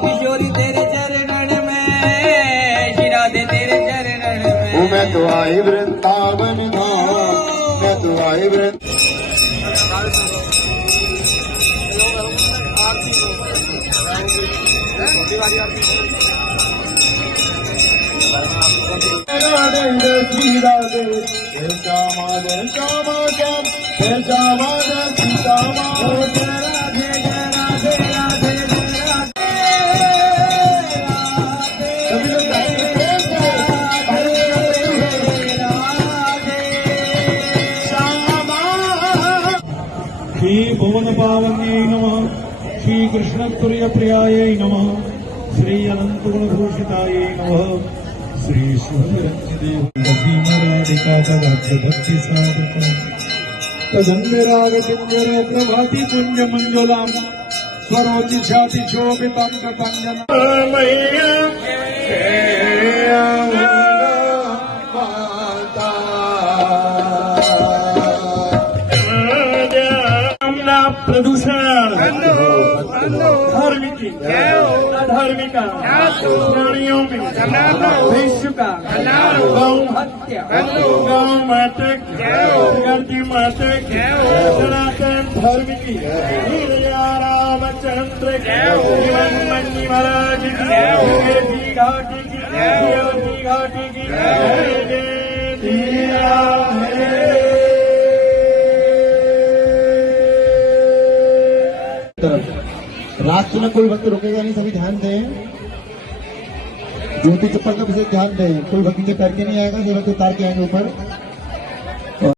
किशोरी तेरे चरणन में शिरा दे तेरे चरणन में मैं तो आई वृंदावन धाम मैं तो आई श्री भुवन पावन्यै नमः श्री कृष्ण तुर्य प्रियायै नमः श्री अनंत गुणभूषितायै नमः श्री शिवरंजदेव राधिका भक्ति भक्ति साधक तदन्य राग पिंजर प्रभाति पुंज मंजुला स्वरोचि छाति शोभितं तंजन प्रदूषण धार्मिक अधार्मिक प्राणियों में विश्व का गौ हत्या गौ मातक गर्दी मातक सनातन धर्म की रामचंद्र मन्नी महाराज की घाटी की घाटी की राष्ट्र में कोई भक्त रुकेगा नहीं, सभी ध्यान दें। ज्योति चप्पल का विशेष ध्यान दें, कोई भक्त नीचे पैर के नहीं आएगा, जरूरत उतार के आएंगे ऊपर।